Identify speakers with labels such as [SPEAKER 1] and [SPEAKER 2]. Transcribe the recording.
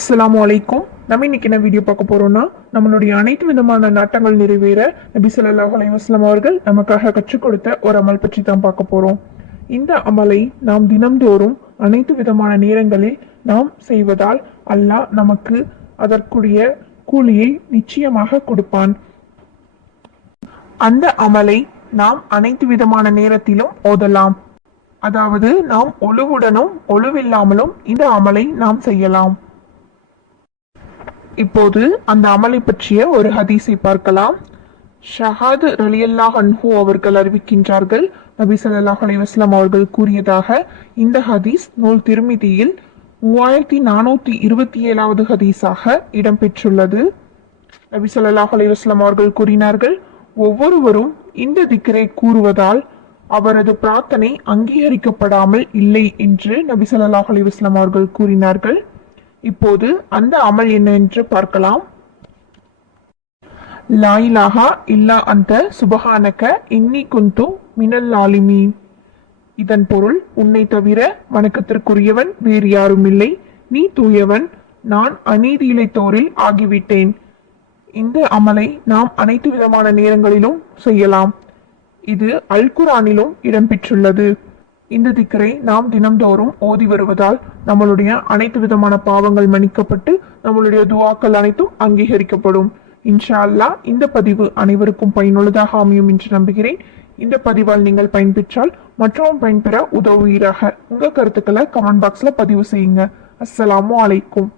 [SPEAKER 1] அஸ்லாம் வலைக்கும் நம்ம இன்னைக்கு என்ன வீடியோ பார்க்க போறோம்னா நம்மளுடைய அனைத்து விதமான நாட்டங்கள் நிறைவேற நபி சொல்லாஹ் அலைஹி அவர்கள் நமக்காக கற்றுக் கொடுத்த ஒரு அமல் பற்றி தான் பார்க்க போறோம். இந்த அமலை நாம் தினம்தோறும் அனைத்து விதமான நேரங்களில் நாம் செய்வதால் அல்லாஹ் நமக்கு அதற்குரிய கூலியை நிச்சயமாக கொடுப்பான். அந்த அமலை நாம் அனைத்து விதமான நேரத்திலும் ஓதலாம். அதாவது நாம் ஒழுவுடனும் ஒழுவில்லாமலும் இந்த அமலை நாம் செய்யலாம். இப்போது அந்த அமலை பற்றிய ஒரு ஹதீஸை பார்க்கலாம். ஷஹாத் ரலியல்லா அன்ஹு அவர்கள் அறிவிக்கின்றார்கள். நபி சல்லாஹ் அலைஹி அவர்கள் கூறியதாக இந்த ஹதீஸ் நூல் திருமிதியில் மூவாயிரத்தி நானூத்தி இருபத்தி ஏழாவது ஹதீஸாக இடம்பெற்றுள்ளது. நபி சொல்லாஹ் அலைஹி அவர்கள் கூறினார்கள் ஒவ்வொருவரும் இந்த திக்கரை கூறுவதால் அவரது பிரார்த்தனை அங்கீகரிக்கப்படாமல் இல்லை என்று நபி சொல்லாஹ் அலைஹி அவர்கள் கூறினார்கள். இப்போது அந்த அமல் என்ன என்று பார்க்கலாம். லாயிலாகா இல்லா அந்த சுபஹானக இன்னி குந்து மினல் லாலிமீன் இதன் பொருள் உன்னை தவிர வணக்கத்திற்குரியவன் வேறு யாரும் இல்லை நீ தூயவன் நான் அநீதி இழைத்தோரில் ஆகிவிட்டேன். இந்த அமலை நாம் அனைத்து விதமான நேரங்களிலும் செய்யலாம். இது அல் குரானிலும் இடம்பெற்றுள்ளது. இந்த திக்கரை நாம் தினம்தோறும் ஓதி வருவதால் நம்மளுடைய அனைத்து விதமான பாவங்கள் மன்னிக்கப்பட்டு நம்மளுடைய துவாக்கள் அனைத்தும் அங்கீகரிக்கப்படும். இன்ஷா அல்லாஹ் இந்த பதிவு அனைவருக்கும் பயனுள்ளதாக அமையும் என்று நம்புகிறேன். இந்த பதிவால் நீங்கள் பயன்பெற்றால் மற்றவும் பயன்பெற உதவுவீராக. உங்கள் கருத்துக்களை கமெண்ட் பாக்ஸில் பதிவு செய்யுங்க. அஸ்ஸலாமு அலைக்கும்.